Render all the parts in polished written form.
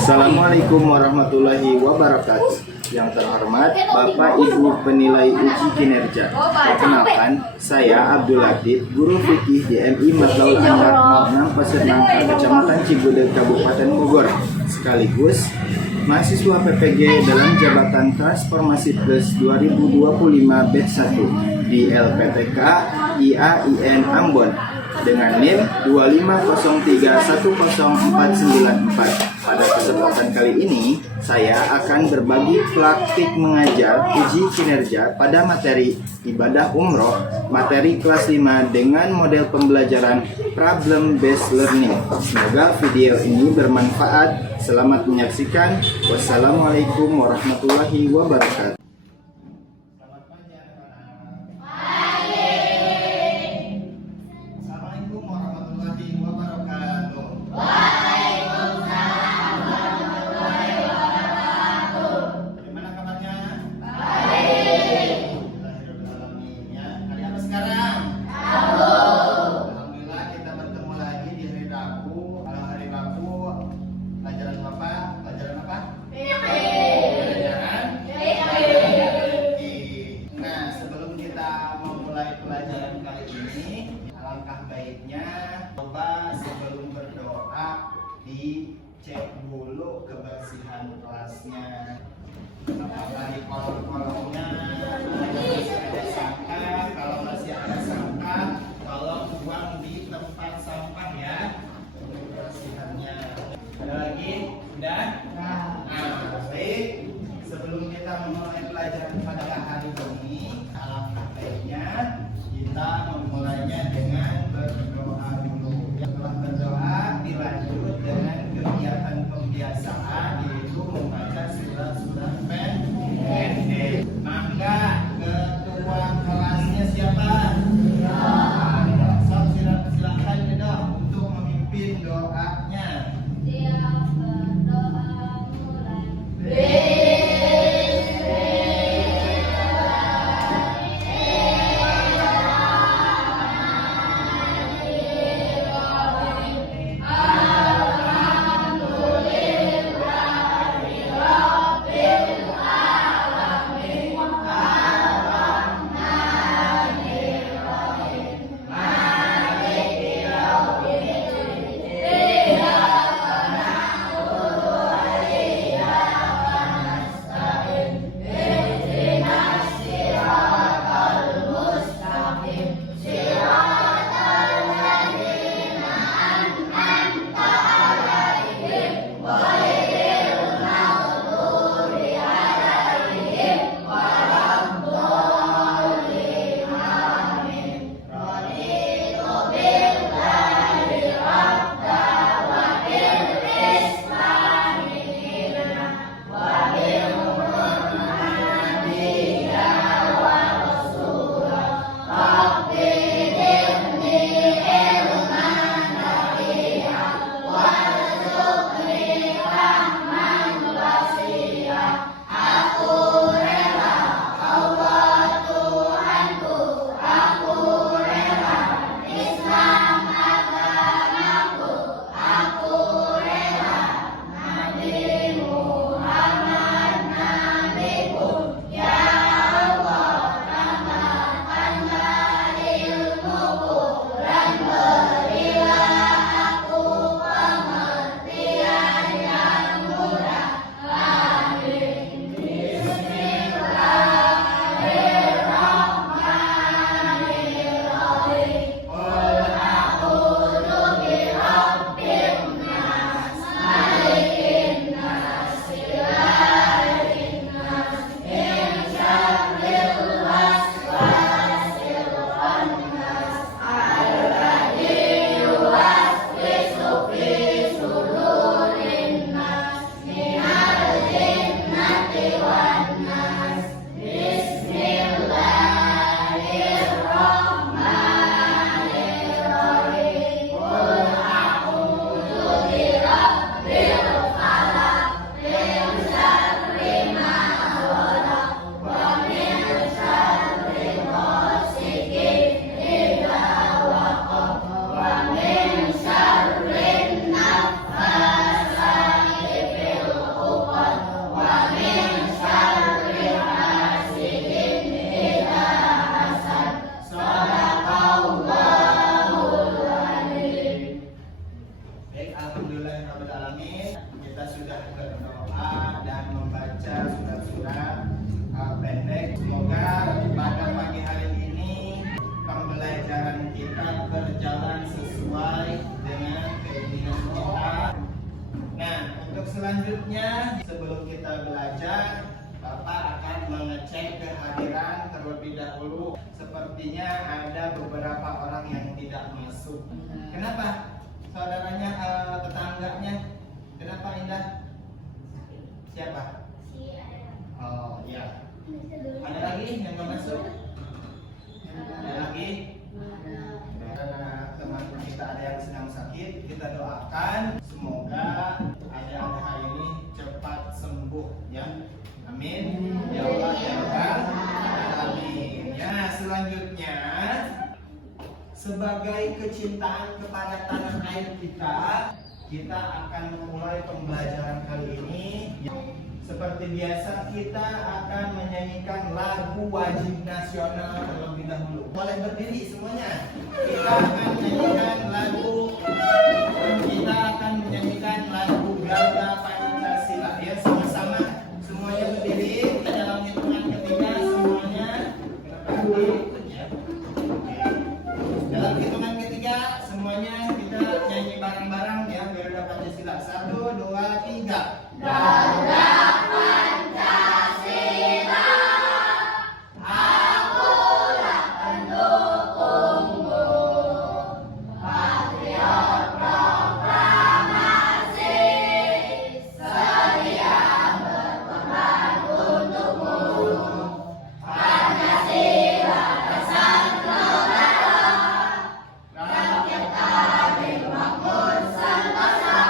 Assalamualaikum warahmatullahi wabarakatuh. Yang terhormat Bapak Ibu penilai uji kinerja. Perkenalkan, saya Abdul Latif, guru fikih di MI Madlaul Anwar Maunang Pasernang, Kecamatan Cigudeg, Kabupaten Bogor, sekaligus mahasiswa PPG dalam Jabatan Transformasi Plus 2025 Batch 1 di LPTK IAIN Ambon dengan NIM 250310494. Pada kesempatan kali ini, saya akan berbagi praktik mengajar uji kinerja pada materi ibadah umroh, materi kelas 5 dengan model pembelajaran problem based learning. Semoga video ini bermanfaat. Selamat menyaksikan. Wassalamualaikum warahmatullahi wabarakatuh. Assalamualaikum warahmatullahi wabarakatuh. Gimana kabarnya? Baik. Hari apa sekarang? Rabu. Alhamdulillah kita bertemu lagi di hari Rabu. Kalau hari Rabu pelajaran apa? Pelajaran apa? Pelajaran fikih. Nah, sebelum kita memulai pelajaran kali ini, alangkah baiknya coba sebelum berdoa dicek dulu kebersihan kelasnya. Apakah di kolom-kolomnya masih ada sampah? Kalau masih ada sampah, tolong buang di tempat sampah ya untuk kebersihannya. Ada lagi? Udah? Baik. Sebelum kita memulai pelajaran pada hari ini, alangkah baiknya kita memulainya dengan berdoa dulu. Setelah berdoa, dilanjut dengan kegiatan pembiasaan, yaitu membaca surat-surat pendek. Maka ketua kelasnya siapa? Silakan dong untuk memimpin doanya. Siap berdoa mulai. berdoa dan membaca surat-surat pendek. Semoga pada pagi hari ini pembelajaran kita berjalan sesuai dengan keinginan kita. Nah, untuk selanjutnya sebelum kita belajar, Bapak akan mengecek kehadiran terlebih dahulu. Sepertinya ada beberapa orang yang tidak masuk. Kenapa? Saudaranya, tetangganya, kenapa Indah? Siapa? Oh iya. Ada lagi yang nggak masuk? Ada lagi? Karena teman kita ada yang sedang sakit, kita doakan semoga ada ini cepat sembuh ya. Amin. Ya Allah ya Rabbal alamin. Ya, selanjutnya sebagai kecintaan kepada tanah air kita akan memulai pembelajaran kali ini. Seperti biasa kita akan menyanyikan lagu wajib nasional terlebih dahulu. Boleh berdiri semuanya. Kita akan menyanyikan lagu Garuda Pancasila. Ya, sama-sama semuanya berdiri. Dalam hitungan ketiga semuanya dalam hitungan ketiga semuanya kita nyanyi bareng-bareng ya Garuda Pancasila. 1, 2, 3. Garuda Pancasila, akulah pendukungmu, patriot proklamasi, sedia berkorban untukmu. Pancasila dasar negara, rakyat adil makmur sentosa.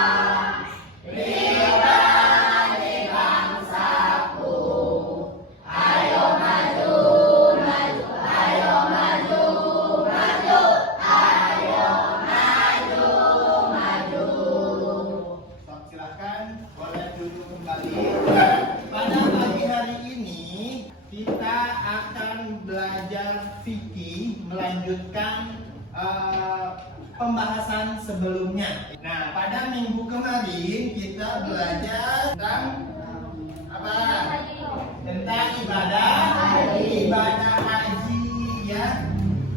Melanjutkan pembahasan sebelumnya. Nah, pada minggu kemarin kita belajar tentang apa? Tentang ibadah haji ya.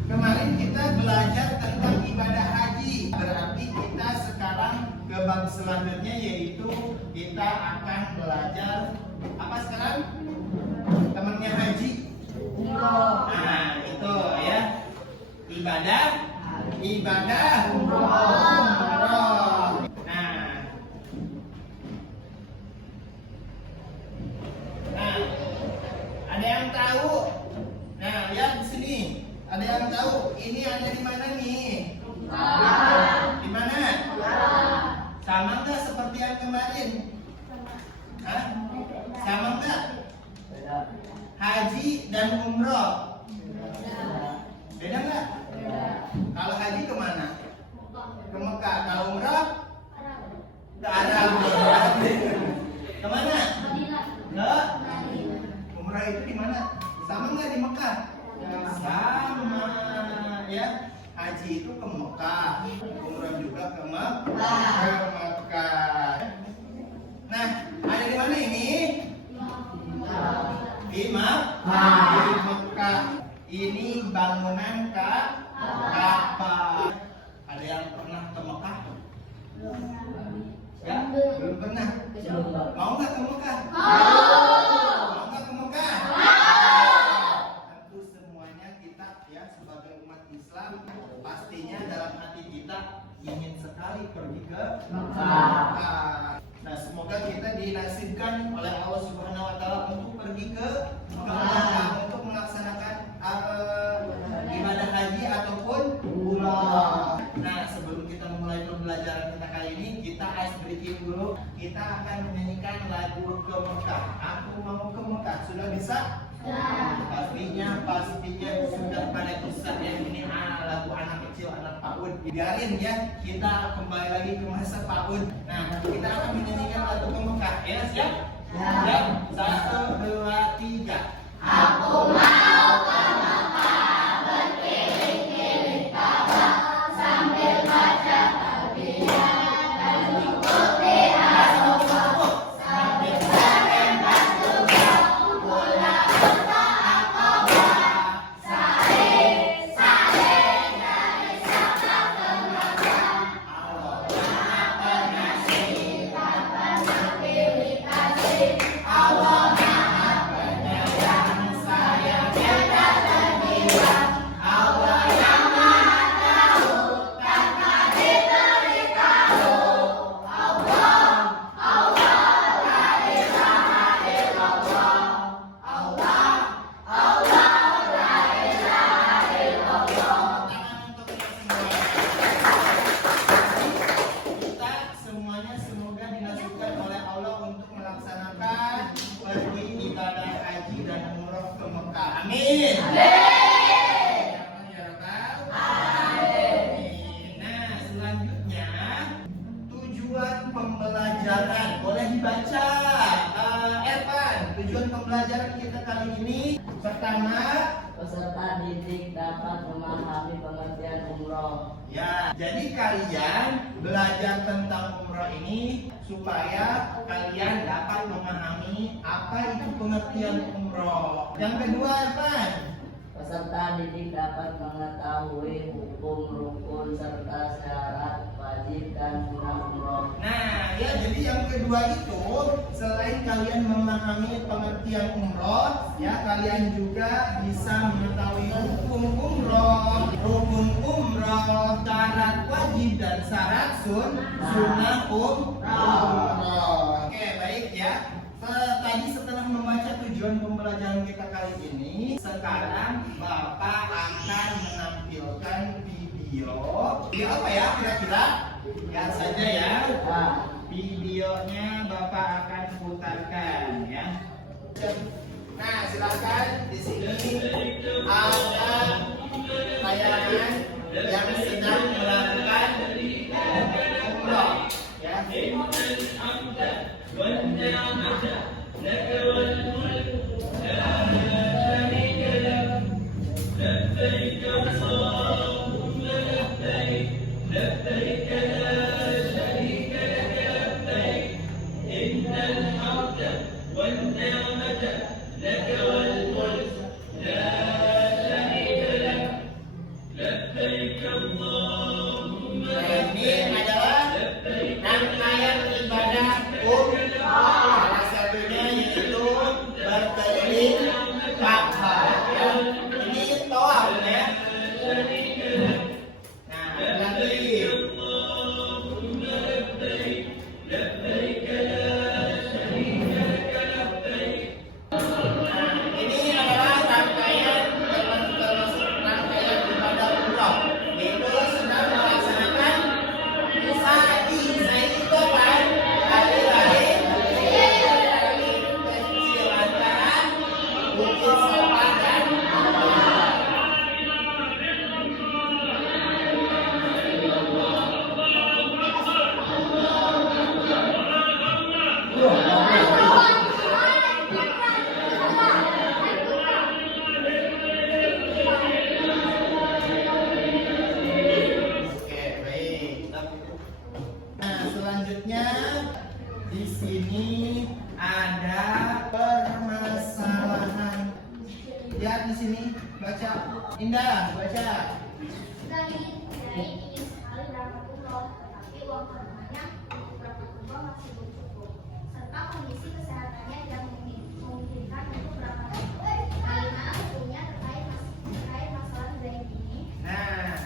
Kemarin kita belajar tentang ibadah haji. Berarti kita sekarang ke bab selanjutnya yaitu kita akan belajar apa sekarang? Temannya haji. Nah, itu ya. Ibadah umroh. Nah, ada yang tahu? Nah, lihat di sini. Ada yang tahu ini ada di mana nih? Di mana? Sama nggak seperti yang kemarin? Hah? Sama nggak? Haji dan umroh. Beda nggak? Kalau haji kemana? Ke Mekah. Kalau umrah? Ke Arab. Kemana? Ke? Umrah itu di mana? Sama nggak di Mekah? Sama. Ya. Haji itu ke Mekah. Umrah juga ke Mekah. Nah, ada di mana ini? Di Mekah. Ini bangunan Ka'bah. Ada yang pernah ke Mekah? Ya, belum pernah. Mau nggak ke Mekah? Mau nggak ke Mekah? Tentu semuanya kita ya sebagai umat Islam pastinya dalam hati kita ingin sekali pergi ke Mekah. Nah, semoga kita dinasibkan oleh Allah Subhanahu wa taala untuk pergi ke Mekah untuk melaksanakan ibadah haji ataupun umrah. Nah, sebelum kita memulai pembelajaran kita kali ini, kita ice breaking dulu. Kita akan menyanyikan lagu ke Mekah. Aku mau ke Mekah. Sudah bisa? Pastinya sudah pada pusat yang ini lagu anak kecil, anak PAUD. Biarin ya, kita kembali lagi ke masa PAUD. Nah, kita akan menyanyikan lagu ke Mekah. Ya, siap? Ya. 1, 2, 3. Aku mau ke Mekah, berkeliling-keliling Ka'bah sambil baca talbiyah dan mengikuti Amin. Ya Rabbal alamin. Nah, selanjutnya tujuan pembelajaran boleh dibaca. Evan, tujuan pembelajaran kita kali ini pertama, Peserta didik dapat memahami pengertian umroh. ya, jadi kalian belajar tentang umroh ini supaya kalian dapat memahami apa itu pengertian umroh. Yang kedua apa? Peserta didik dapat mengetahui hukum, rukun, serta syarat wajib dan sunah umroh. Nah, ya jadi yang kedua itu selain kalian memahami pengertian umroh, ya kalian juga bisa mengetahui hukum umroh, rukun umroh, syarat wajib dan syarat sunah umroh. Oke, baik ya. Tadi setelah membaca tujuan pembelajaran kita kali ini, sekarang Bapak akan menampilkan video. Video apa ya kira-kira? Lihat saja ya. Videonya Bapak akan putarkan ya. Nah, silakan di sini ada tayangan yang sedang melakukan umroh ya. Ini adalah rangkaian ibadah umroh. Salah satunya yaitu berkeliling Ka'bah. Ya. Ini tawaf ya. Nah, lagi. Ini adalah rangkaian ibadah umroh. Itu sedang melaksanakan sa'i. Sa'i itu apa? Lari-lari kecil antara Bukit Safa dan Marwah. Oke, baik. Nah, selanjutnya di sini ada permasalahan. Lihat di sini, baca. Indah, baca. Zaid ingin sekali berangkat umroh, tetapi uang tabungannya untuk berangkat umroh masih belum cukup, serta kondisi kesehatannya tidak memungkinkan untuk berangkat umroh. Bagaimana hukumnya terkait masalah Zaid ini? Nah,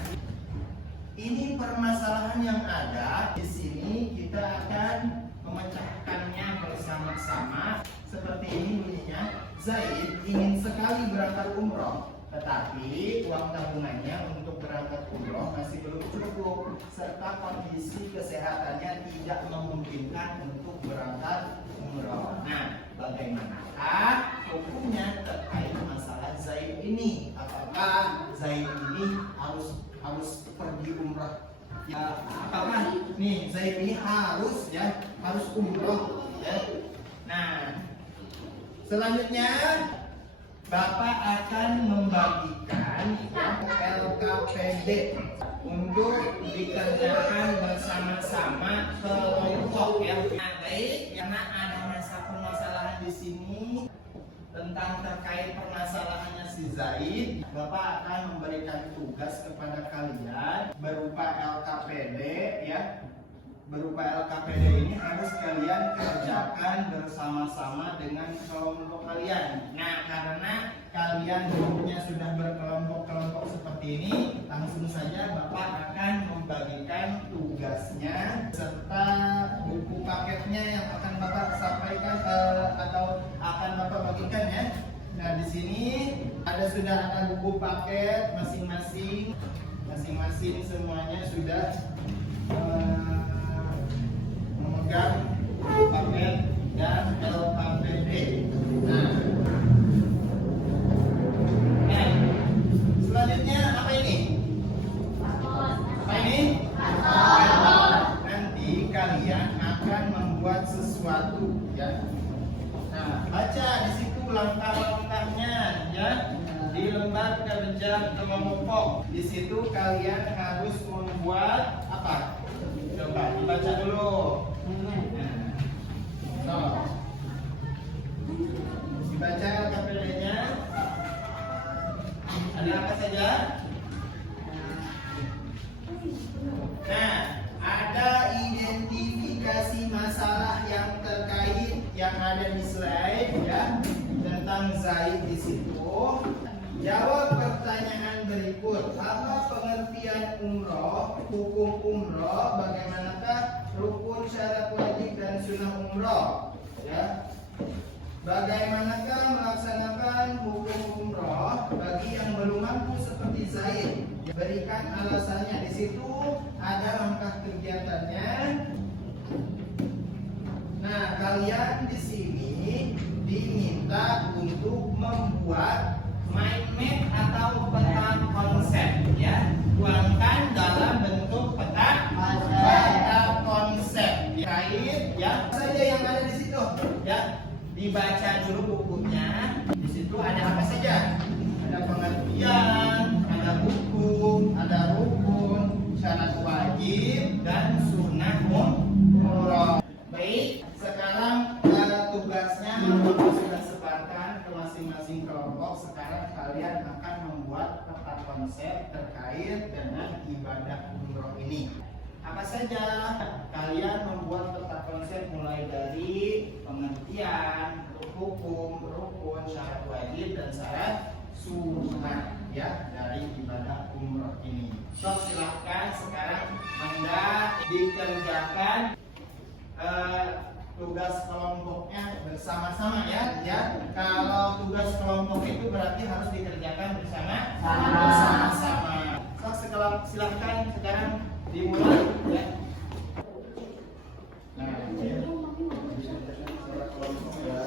ini permasalahan yang ada. Di sini kita akan memecahkannya bersama-sama. Seperti ini bunyinya. Zaid ingin sekali berangkat umroh, tetapi uang tabungannya untuk berangkat umroh masih belum cukup, serta kondisi kesehatannya tidak memungkinkan untuk berangkat umroh. Nah, bagaimanakah hukumnya terkait masalah Zaid ini? Apakah Zaid ini harus pergi umroh? Ya, apakah nih Zaid ini harus umroh ya? Nah, selanjutnya Bapak akan membagikan LKPD untuk dikerjakan bersama-sama kelompok ya. Nah, baik, karena ada permasalahan di sini tentang terkait permasalahannya si Zaid, Bapak akan memberikan tugas kepada kalian berupa LKPD ya. Berupa LKPD ini harus kalian kerjakan bersama-sama dengan kelompok kalian. Nah, karena kalian grupnya sudah berkelompok-kelompok seperti ini, langsung saja Bapak akan membagikan tugasnya serta buku paketnya yang akan Bapak sampaikan atau akan Bapak bagikan ya. Nah, di sini sudah ada buku paket masing-masing semuanya sudah memegang paket dan LKPD. Nah, Ya. Nah, baca di situ langkah-langkahnya ya. Di lembar kerja kelompok. Di situ kalian harus membuat apa? Coba dibaca dulu. Nah. Dibaca KPD-nya. Ada apa saja? Nah, ada identifikasi masalah yang terkait yang ada di slide ya tentang Zaid di situ. Jawab pertanyaan berikut. Apa pengertian umroh, hukum umroh, bagaimanakah rukun, syarat, wajib dan sunnah umroh? Ya. Bagaimanakah melaksanakan hukum umroh bagi yang belum mampu seperti Zaid? Berikan alasannya. Di situ ada langkah kegiatannya. Nah, kalian di sini diminta untuk membuat mind map atau peta konsep ya. Tuangkan dalam bentuk peta konsep. Kait ya. Apa saja yang ada di situ ya. Dibaca dulu bukunya. Di situ ada apa saja? Ada pengertian, ada hukum, ada rukun, syarat wajib dan sunnah umroh. Baik, sekarang tugasnya sudah sebarkan ke masing-masing kelompok. Sekarang kalian akan membuat peta konsep terkait dengan ibadah umroh ini. Apa saja? Kalian membuat peta konsep mulai dari pengertian, hukum, rukun, syarat wajib dan syarat sunnah ya dari ibadah umroh ini. So, silahkan sekarang Anda dikerjakan tugas kelompoknya bersama-sama ya. Kalau tugas kelompok itu berarti harus dikerjakan bersama-sama. So, silahkan sekarang dimulai ya. Nah, ya. Secara kelompok ya.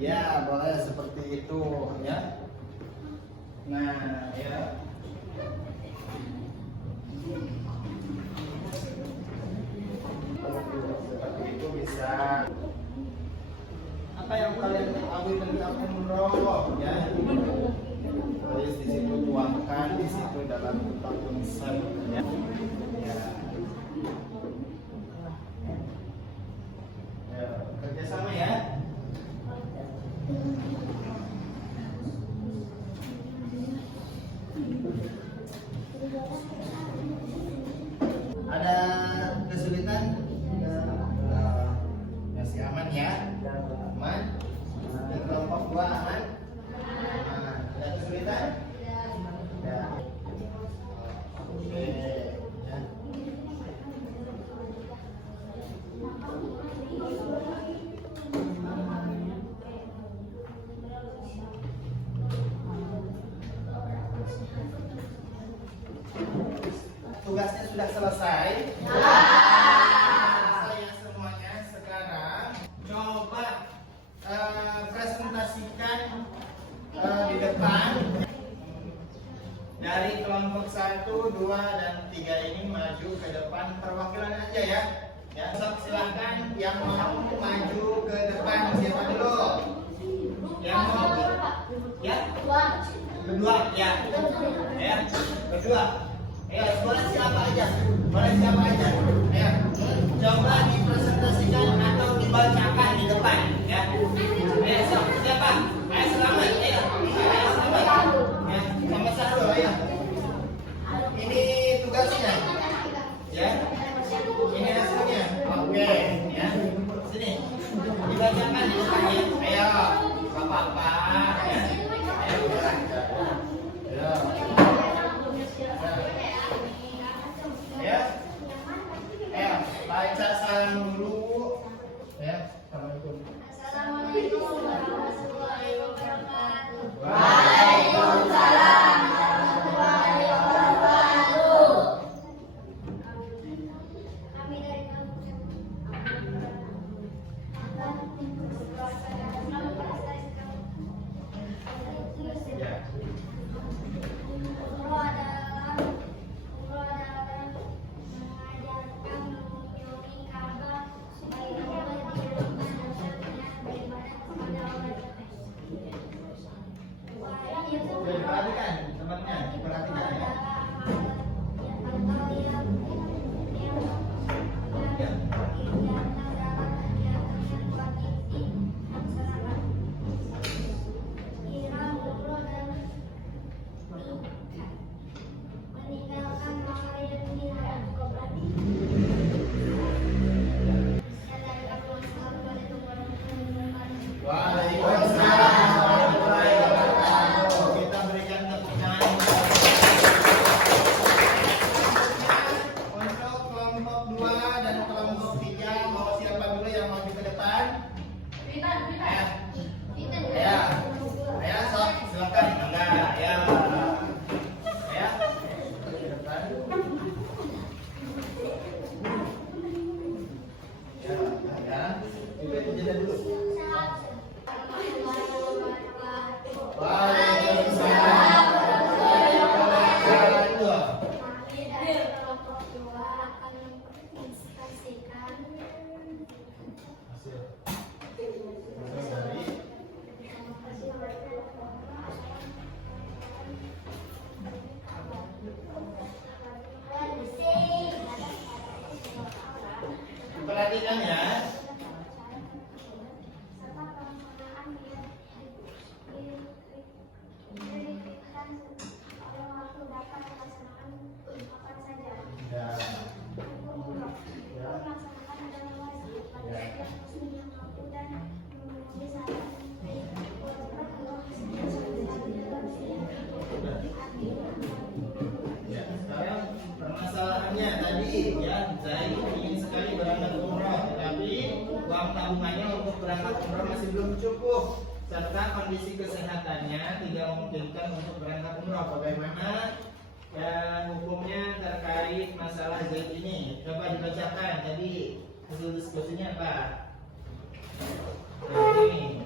Ya, boleh seperti itu ya. Nah, ya. Seperti itu bisa. Apa yang kalian ketahui tentang umroh ya? Terus di situ tuangkan di situ dalam bentuk konsep ya. Ya. Ya, kerjasama ya. Ada kesulitan? Masih aman ya? Aman? Dan kelompok 2 aman? Aman. Ada kesulitan? Ya. Oke. Ya. Tugasnya sudah selesai. Saya semuanya sekarang coba presentasikan di depan. Dari kelompok 1, 2, dan 3 ini maju ke depan perwakilan aja ya. Ya, silahkan yang mau maju ke depan. Siapa dulu? Yang mau? Ya? Berdua ya. Ya, berdua. Ya, boleh siapa aja. Boleh siapa aja. Ya. Coba dipresentasikan atau dibacakan di depan ya. Ayo, siapa? Ayo selamat. Ayo. Ayo selamat. Ya, sama Sahrul ayo. Ini tugasnya. Ya. Ini hasilnya. Oke. perhatikan temannya, perhatikan ya. Meninggalkan makanan yang dihadap berarti. Waalaikumsalam warahmatullahi wabarakatuh. Kita berikan tepuk tangan untuk kelompok 2 dan kelompok 3. Mau siapa dulu yang maju ke depan? Ya, ya, sok, silakan. Enggak, ya. Ya. Ke depan. Ya, ya. Itu jeda dulu. Waalaikumsalam warahmatullahi wabarakatuh. Kami dari kelompok 2 akan mempresentasikan Perhatikan ya. serta pelaksanaan yang diberikan oleh waktu dapat dilaksanakan kapan saja. Ya. Melaksanakan adalah wajib bagi setiap muslim yang mampu dan memenuhi syarat kewajiban Allah Ya, sekarang permasalahannya tadi ya, saya ingin sekali berangkat umroh, tetapi uang tabungannya untuk berangkat umroh masih belum cukup, serta kondisi kesehatannya tidak memungkinkan untuk berangkat umroh. Bagaimana ya hukumnya terkait masalah zaid ini? Coba dibacakan tadi hasil diskusinya apa? Nah, ini.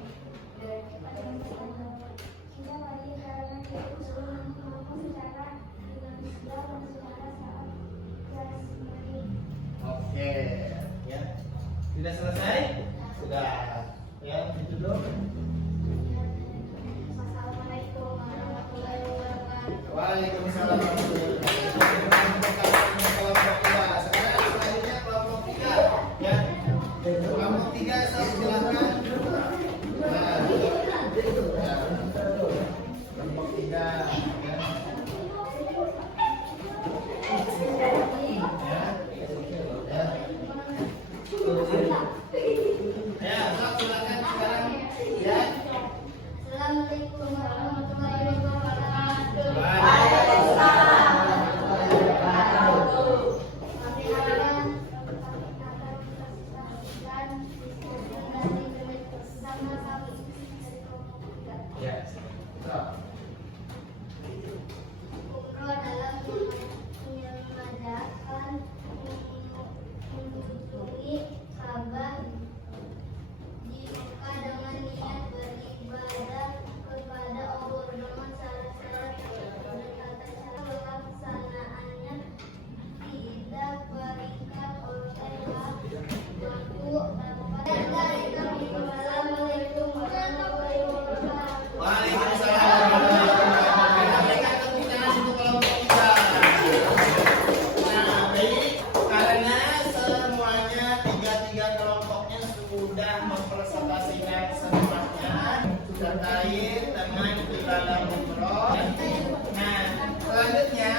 tidak wajib karena dia usul maupun secara finansial dan secara jasmani. Oke, ya. Sudah selesai? Sudah. Ya, itu dulu. Wassalamualaikum warahmatullahi wabarakatuh. Waalaikumsalam warahmatullahi wabarakatuh. Kelompok 2. Sekarang selanjutnya kelompok 3. Ya. Kelompok 3 saya silakan. Nah, ya. Kelompok 3 ya. Ya, sok silakan sekarang ya. Assalamualaikum warahmatullahi wabarakatuh. Kami akan mempresentasikan dan diberi bersama kami dari kelompok 3. Ya. Sok. Umroh adalah menyemadakan mengunjungi Ka'bah di Mekah dengan niat beribadah kepada Allah dengan syarat-syarat dan tata cara pelaksanaannya tidak berikat oleh waktu Assalamualaikum warahmatullahi wabarakatuh. Waalaikumsalam warahmatullahi wabarakatuh. Kita berikan tepuk tangan untuk kelompok 3. Nah, baik, karena semuanya tiga kelompoknya sudah mempresentasikan semuanya terkait dengan ibadah umroh. Nah, selanjutnya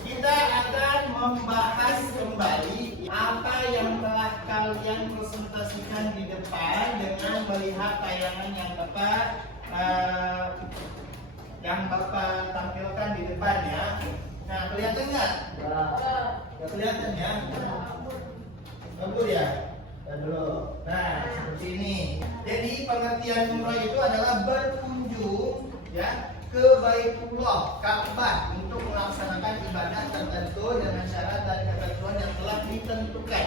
kita akan membahas kembali apa yang telah kalian presentasikan di depan dengan melihat tayangan yang tepat yang Bapak tampilkan di depan ya. Nah, kelihatan nggak? Nggak kelihatan ya? Bagus ya? Dan dulu. Nah, seperti ini. Jadi pengertian umroh itu adalah berkunjung ya ke Baitullah, Ka'bah untuk melaksanakan ibadah tertentu dengan syarat dan ketentuan yang telah ditentukan.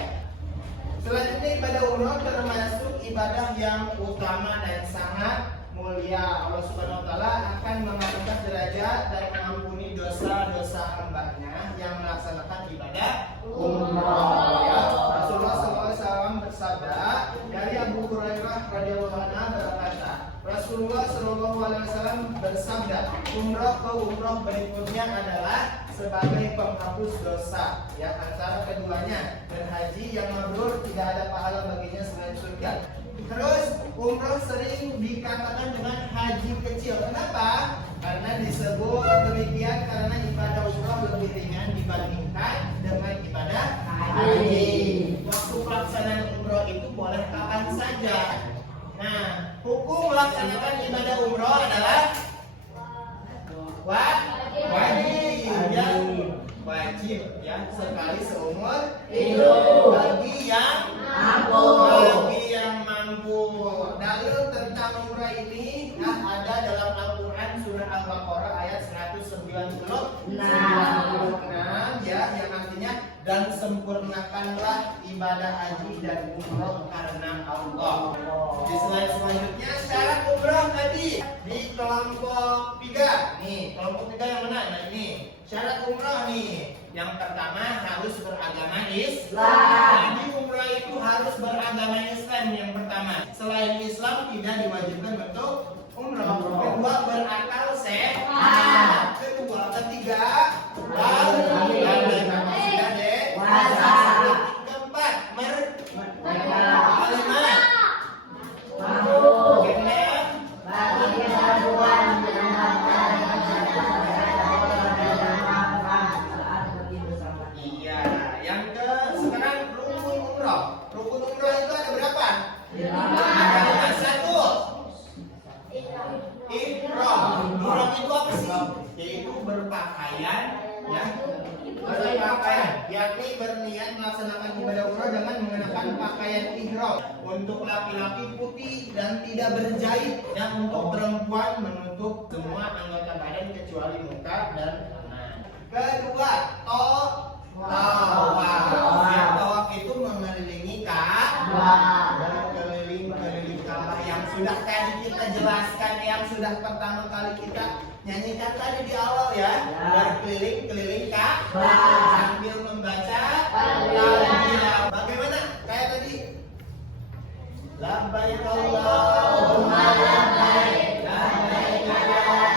Selanjutnya ibadah umroh termasuk ibadah yang utama dan sangat mulia. Allah Subhanahu wa taala akan mengangkat derajat dan mengampuni dosa-dosa hamba-Nya yang melaksanakan ibadah umroh. Ya. Rasulullah SAW bersabda dari Abu Hurairah radhiyallahu anhu berkata, Rasulullah Shallallahu Alaihi Wasallam bersabda, umroh ke umroh berikutnya adalah sebagai penghapus dosa yang antara keduanya, dan haji yang mabrur tidak ada pahala baginya selain surga. Terus umroh sering dikatakan dengan haji kecil. Kenapa? Karena disebut demikian karena ibadah umroh lebih ringan dibandingkan dengan ibadah haji. Waktu pelaksanaan umroh itu boleh kapan saja. Nah, hukum melaksanakan ibadah umroh adalah wajib ya, sekali seumur hidup bagi yang mampu. Dalil tentang umrah ini ada dalam Al-Quran surah Al-Baqarah ayat 196 ya, yang artinya dan sempurnakanlah ibadah haji dan umroh karena Allah. Di slide selanjutnya syarat umroh tadi di kelompok 3. Nih, kelompok 3 yang mana? Nah, ini syarat umroh nih. Yang pertama harus beragama Islam. Jadi umroh itu harus beragama Islam yang pertama. Selain Islam tidak diwajibkan untuk umroh. Kedua, berakal sehat. Ketiga, keempat, rukun umroh itu ada berapa? Ada 1. Ihram. Ihram itu apa sih? Yaitu berpakaian ya. Berpakaian, yakni berniat melaksanakan ibadah umroh dengan mengenakan pakaian ihram. Untuk laki-laki putih dan tidak berjahit, dan untuk perempuan menutup semua anggota badan kecuali muka dan tangan. Kedua, tawaf itu mengelilingi Ka'bah, keliling Ka'bah yang sudah tadi kita jelaskan, yang sudah pertama kali kita nyanyikan tadi di awal ya, berkeliling Ka'bah sambil membaca talbiyah. Bagaimana? Kayak tadi. Labbaik Allahumma labbaik, labbaik la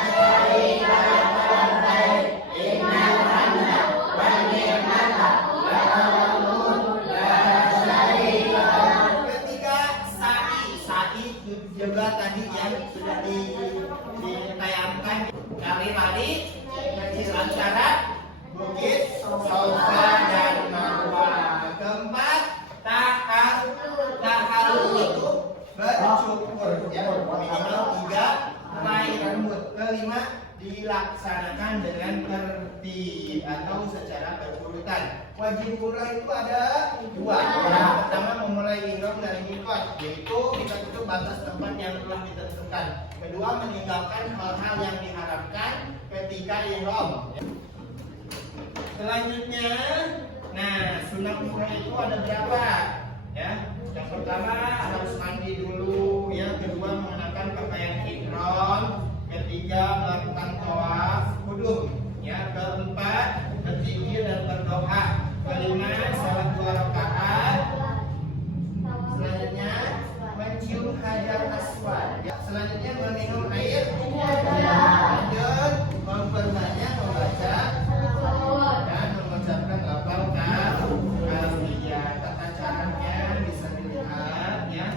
syarika lak labbaik, innal hamda wan ni'mata lak mulk la syarika lak. Ketiga, sa'i juga tadi yang sudah ditayangkan, lari-lari kecil antara bukit Safa dan Marwah. Keempat, tahallul itu bercukur ya, minimal 3 helai rambut. Kelima, dilaksanakan dengan tertib atau secara berurutan. Wajib umrah itu ada 2. Yang pertama, memulai ihram dari miqat, yaitu miqat itu batas tempat yang telah ditentukan. Kedua, meninggalkan hal-hal yang diharapkan ketika ihram. Selanjutnya, nah, sunat umrah itu ada berapa? Ya, yang pertama harus mandi dulu, yang kedua mengenakan pakaian ihram, ketiga melakukan tawaf kudum, ya, keempat berzikir dan berdoa, kelima salat 2 rakaat, selanjutnya mencium hajar aswad, ya. Selanjutnya meminum air, lanjut memperbanyak membaca dan mengucapkan lafal talbiyah. Tata caranya bisa dilihat ya.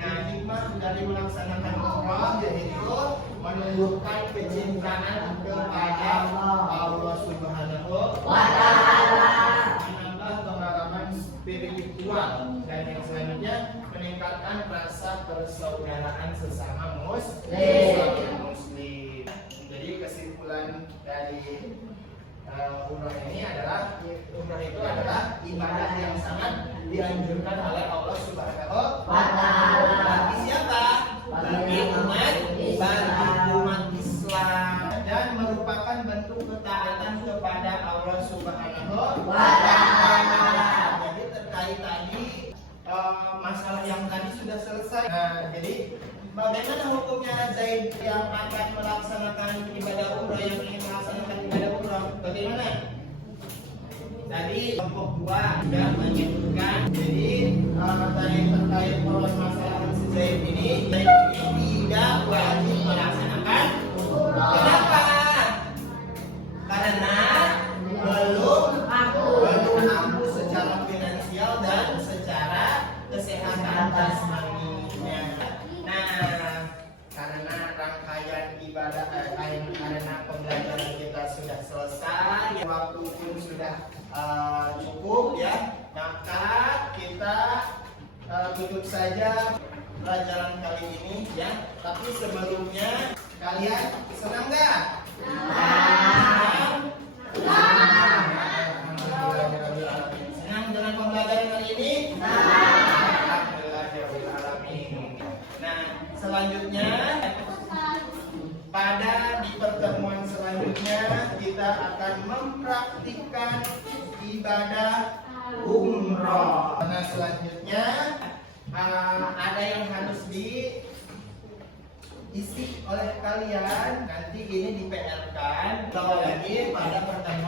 Nah, hikmah dari melaksanakan umrah yaitu menumbuhkan kecintaan kepada Allah Subhanahu wa Ta'ala, menambah pengalaman spiritual, dan yang selanjutnya meningkatkan rasa persaudaraan sesama muslim. Jadi kesimpulan dari umrah ini adalah, umrah itu adalah ibadah yang sangat dianjurkan oleh Allah Subhanahu wa Ta'ala. Bagi siapa? Bagi umat Islam, dan merupakan bentuk ketaatan kepada Allah Subhanahu wa Ta'ala. Jadi terkait tadi masalah yang tadi sudah selesai. Nah, jadi bagaimana hukumnya Zaid yang akan melaksanakan ibadah umrah, yang ingin melaksanakan ibadah umrah? Bagaimana? Tadi kelompok 2 sudah menyebutkan. Jadi tadi terkait masalah si Zaid ini tidak wajib atas maminya. Nah, karena rangkaian ibadah, karena pembelajaran kita sudah selesai, waktu pun sudah cukup ya, maka kita tutup saja pelajaran kali ini ya. Tapi sebelumnya kalian senang nggak? Senang dengan pembelajaran kali ini? Nah, selanjutnya pada di pertemuan selanjutnya kita akan mempraktikkan ibadah umroh. Nah, selanjutnya ada yang harus diisi oleh kalian. Nanti ini di PR kan. Kalau lagi pada pertemuan